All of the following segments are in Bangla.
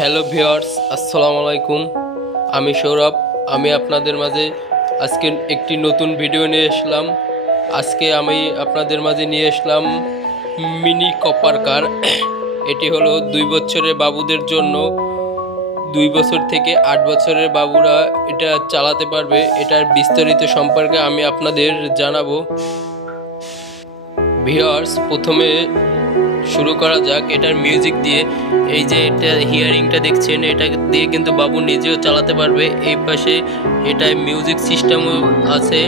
হ্যালো ভিউয়ার্স, আসসালামু আলাইকুম। আমি সৌরভ। আমি আপনাদের মাঝে আজকে একটি নতুন ভিডিও নিয়ে আসলাম। আজকে আমি আপনাদের মাঝে নিয়ে আসলাম মিনি কপার কার। এটি হলো 2 বছরের বাবুদের জন্য। 2 বছর থেকে 8 বছরের বাবুরা এটা চালাতে পারবে। এটার বিস্তারিত সম্পর্কে আমি আপনাদের জানাবো। ভিউয়ার্স, প্রথমে শুরু করা যাক এটার মিউজিক দিয়ে। এই যে এটা হিয়ারিংটা দেখছেন, এটা দিয়ে কিন্তু বাবু নিজেও চালাতে পারবে। এই পাশে এটায় মিউজিক সিস্টেমও আছে।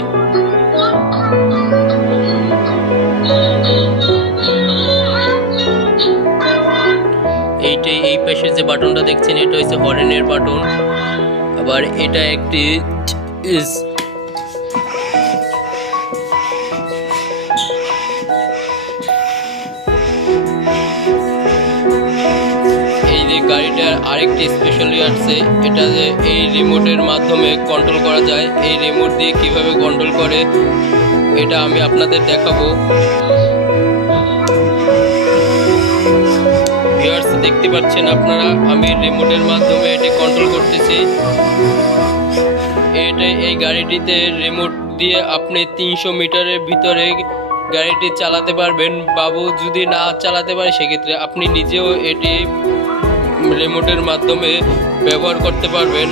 এই পাশের যে বাটনটা দেখছেন, এটা হচ্ছে হর্নের বাটন। আবার এটা একটি গাড়িটার আরেকটি স্পেশালি আছে, এটা যে এই রিমোটের মাধ্যমে কন্ট্রোল করা যায়। এই রিমোট দিয়ে কিভাবে কন্ট্রোল করে এটা আমি আপনাদের দেখাবো। ভিউয়ার্স, দেখতে পাচ্ছেন আপনারা, আমি রিমোটের মাধ্যমে এটি কন্ট্রোল করতেছি। এই গাড়িটিতে রিমোট দিয়ে আপনি 300 মিটারের ভিতরে গাড়িটি চালাতে পারবেন। বাবু যদি না চালাতে পারে, সেক্ষেত্রে আপনি নিজেও এটি রিমোটের মাধ্যমে ব্যবহার করতে পারবেন।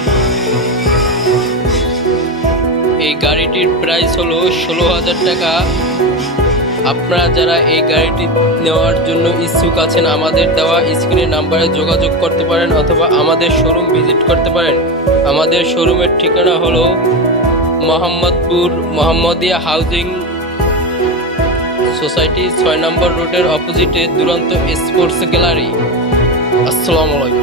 এই গাড়িটির প্রাইস হলো 16,000 টাকা। আপনারা যারা এই গাড়িটি নেওয়ার জন্য ইচ্ছুক আছেন, আমাদের দেওয়া স্ক্রিনের নাম্বারে যোগাযোগ করতে পারেন অথবা আমাদের শোরুম ভিজিট করতে পারেন। আমাদের শোরুমের ঠিকানা হলো মোহাম্মদপুর মোহাম্মদিয়া হাউজিং সোসাইটি 6 নম্বর রোডের অপোজিটে দুরন্ত স্পোর্টস গ্যালারি। আসসালামু আলাইকুম।